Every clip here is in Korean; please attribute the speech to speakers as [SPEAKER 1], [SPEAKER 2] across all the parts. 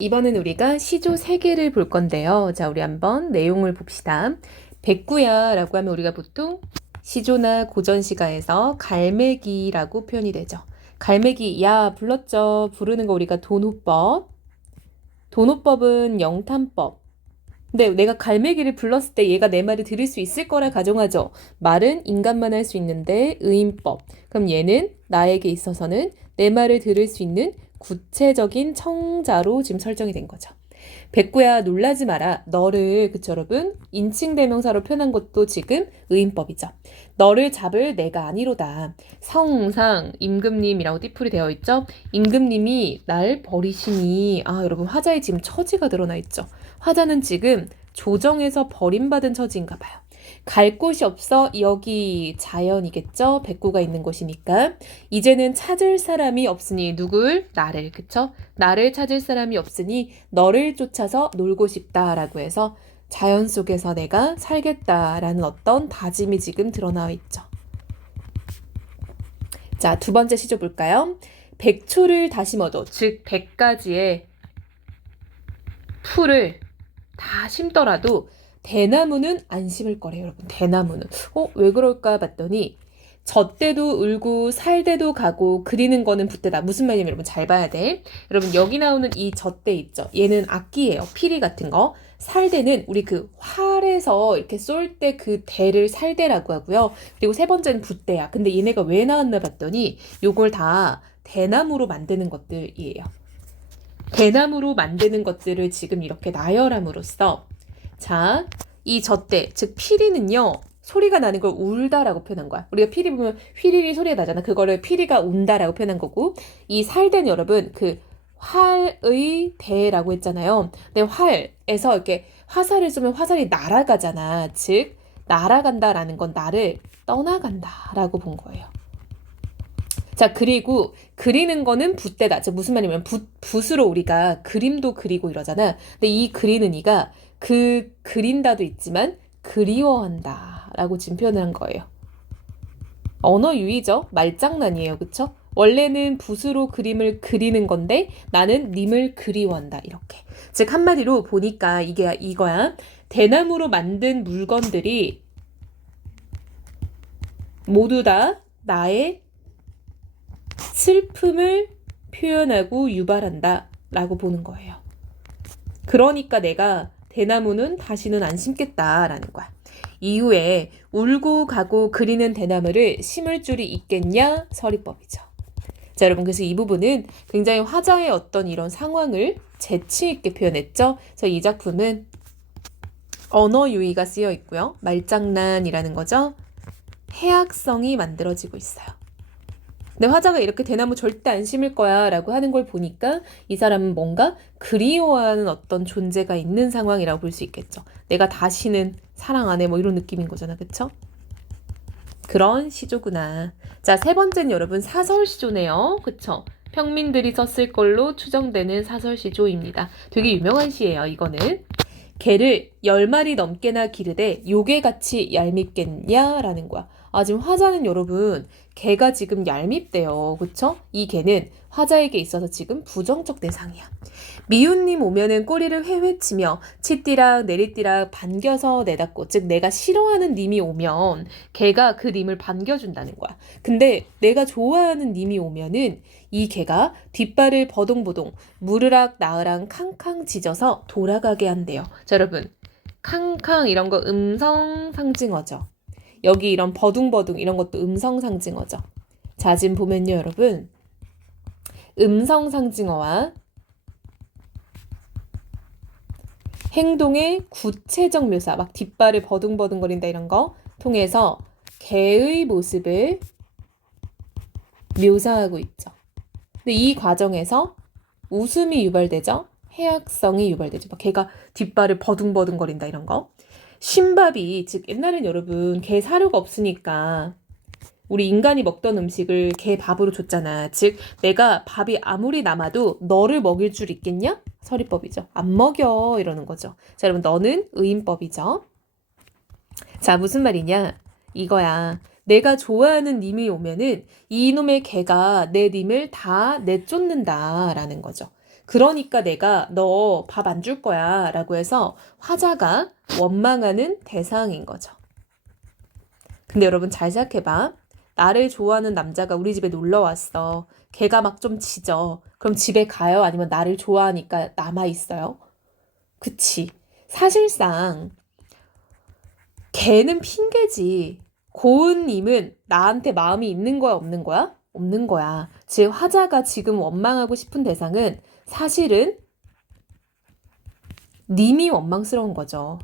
[SPEAKER 1] 이번엔 우리가 시조 세개를 볼 건데요. 자, 우리 한번 내용을 봅시다. 백구야 라고 하면 우리가 보통 시조나 고전시가에서 갈매기라고 표현이 되죠. 갈매기, 야, 불렀죠. 부르는 거 우리가 도노법. 도노법은 영탄법. 근데 내가 갈매기를 불렀을 때 얘가 내 말을 들을 수 있을 거라 가정하죠. 말은 인간만 할 수 있는데 의인법. 그럼 얘는 나에게 있어서는 내 말을 들을 수 있는 구체적인 청자로 지금 설정이 된 거죠. 백구야 놀라지 마라. 너를 그쵸 여러분 인칭 대명사로 표현한 것도 지금 의인법이죠. 너를 잡을 내가 아니로다. 성상 임금님이라고 띠풀이 되어 있죠. 임금님이 날 버리시니 아 여러분 화자에 지금 처지가 드러나 있죠. 화자는 지금 조정에서 버림받은 처지인가 봐요. 갈 곳이 없어 여기 자연이겠죠. 백구가 있는 곳이니까. 이제는 찾을 사람이 없으니 누굴? 나를. 그쵸? 나를 찾을 사람이 없으니 너를 쫓아서 놀고 싶다라고 해서 자연 속에서 내가 살겠다라는 어떤 다짐이 지금 드러나 있죠. 자, 두 번째 시조 볼까요? 백초를 다심어도, 즉, 백가지의 풀을 다 심더라도 대나무는 안 심을 거래요, 여러분. 대나무는. 어, 왜 그럴까 봤더니 젖대도 울고 살대도 가고 그리는 거는 붓대다. 무슨 말이냐면 여러분 잘 봐야 돼. 여러분 여기 나오는 이 젖대 있죠. 얘는 악기예요. 피리 같은 거. 살대는 우리 그 활에서 이렇게 쏠 때 그 대를 살대라고 하고요. 그리고 세 번째는 붓대야. 근데 얘네가 왜 나왔나 봤더니 요걸 다 대나무로 만드는 것들이에요. 대나무로 만드는 것들을 지금 이렇게 나열함으로써 자, 이 젖대, 즉 피리는요. 소리가 나는 걸 울다라고 표현한 거야. 우리가 피리 보면 휘리리 소리가 나잖아. 그거를 피리가 운다라고 표현한 거고 이 살대는 여러분 그 활의 대라고 했잖아요. 근데 활에서 이렇게 화살을 쏘면 화살이 날아가잖아. 즉 날아간다라는 건 나를 떠나간다라고 본 거예요. 자, 그리고 그리는 거는 붓대다. 즉 무슨 말이냐면 붓, 붓으로 우리가 그림도 그리고 이러잖아. 근데 이 그리는 이가 그 그린다도 있지만 그리워한다 라고 지금 표현을 한 거예요. 언어 유희죠. 말장난이에요. 그쵸? 원래는 붓으로 그림을 그리는 건데 나는 님을 그리워한다. 이렇게. 즉 한마디로 보니까 이게 이거야. 대나무로 만든 물건들이 모두 다 나의 슬픔을 표현하고 유발한다. 라고 보는 거예요. 그러니까 내가 대나무는 다시는 안 심겠다라는 거야. 이후에 울고 가고 그리는 대나무를 심을 줄이 있겠냐? 서리법이죠. 자, 여러분, 그래서 이 부분은 굉장히 화자의 어떤 이런 상황을 재치 있게 표현했죠. 그래서 이 작품은 언어 유희가 쓰여 있고요. 말장난이라는 거죠. 해악성이 만들어지고 있어요. 근데 화자가 이렇게 대나무 절대 안 심을 거야 라고 하는 걸 보니까 이 사람은 뭔가 그리워하는 어떤 존재가 있는 상황이라고 볼 수 있겠죠. 내가 다시는 사랑 안 해 뭐 이런 느낌인 거잖아. 그쵸? 그런 시조구나. 자, 세 번째는 여러분 사설 시조네요. 그쵸? 평민들이 썼을 걸로 추정되는 사설 시조입니다. 되게 유명한 시예요, 이거는. 개를 열 마리 넘게나 기르되 요괴같이 얄밉겠냐라는 거야. 아, 지금 화자는 여러분, 개가 지금 얄밉대요. 그쵸? 이 개는 화자에게 있어서 지금 부정적 대상이야. 미운님 오면은 꼬리를 회회치며 치띠락 내리띠락 반겨서 내닫고 즉 내가 싫어하는 님이 오면 개가 그 님을 반겨준다는 거야. 근데 내가 좋아하는 님이 오면은 이 개가 뒷발을 버동버동 무르락 나으랑 캉캉 짖어서 돌아가게 한대요. 자 여러분 캉캉 이런 거 음성 상징어죠. 여기 이런 버둥버둥 이런 것도 음성 상징어죠. 자 지금 보면요 여러분 음성 상징어와 행동의 구체적 묘사, 막 뒷발을 버둥버둥거린다 이런 거 통해서 개의 모습을 묘사하고 있죠. 근데 이 과정에서 웃음이 유발되죠. 해악성이 유발되죠. 막 개가 뒷발을 버둥버둥거린다 이런 거. 신밥이 즉 옛날엔 여러분 개 사료가 없으니까 우리 인간이 먹던 음식을 개 밥으로 줬잖아. 즉 내가 밥이 아무리 남아도 너를 먹일 줄 있겠냐? 서리법이죠. 안 먹여 이러는 거죠. 자 여러분 너는 의인법이죠. 자 무슨 말이냐? 이거야. 내가 좋아하는 님이 오면은 이놈의 개가 내 님을 다 내쫓는다라는 거죠. 그러니까 내가 너 밥 안 줄 거야 라고 해서 화자가 원망하는 대상인 거죠. 근데 여러분 잘 생각해봐. 나를 좋아하는 남자가 우리 집에 놀러 왔어. 걔가 막좀 짖어. 그럼 집에 가요? 아니면 나를 좋아하니까 남아 있어요? 그치. 사실상 걔는 핑계지. 고은님은 나한테 마음이 있는 거야, 없는 거야? 없는 거야. 즉, 화자가 지금 원망하고 싶은 대상은 사실은 님이 원망스러운 거죠.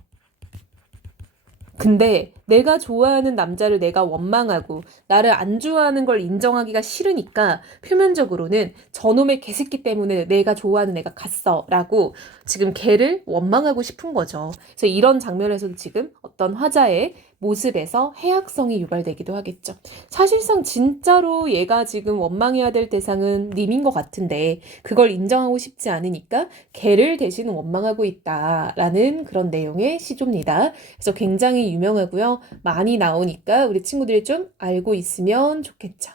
[SPEAKER 1] 근데 내가 좋아하는 남자를 내가 원망하고 나를 안 좋아하는 걸 인정하기가 싫으니까 표면적으로는 저놈의 개새끼 때문에 내가 좋아하는 애가 갔어 라고 지금 걔를 원망하고 싶은 거죠. 그래서 이런 장면에서도 지금 어떤 화자의 모습에서 해악성이 유발되기도 하겠죠. 사실상 진짜로 얘가 지금 원망해야 될 대상은 님인 것 같은데 그걸 인정하고 싶지 않으니까 걔를 대신 원망하고 있다라는 그런 내용의 시조입니다. 그래서 굉장히 유명하고요. 많이 나오니까 우리 친구들이 좀 알고 있으면 좋겠죠.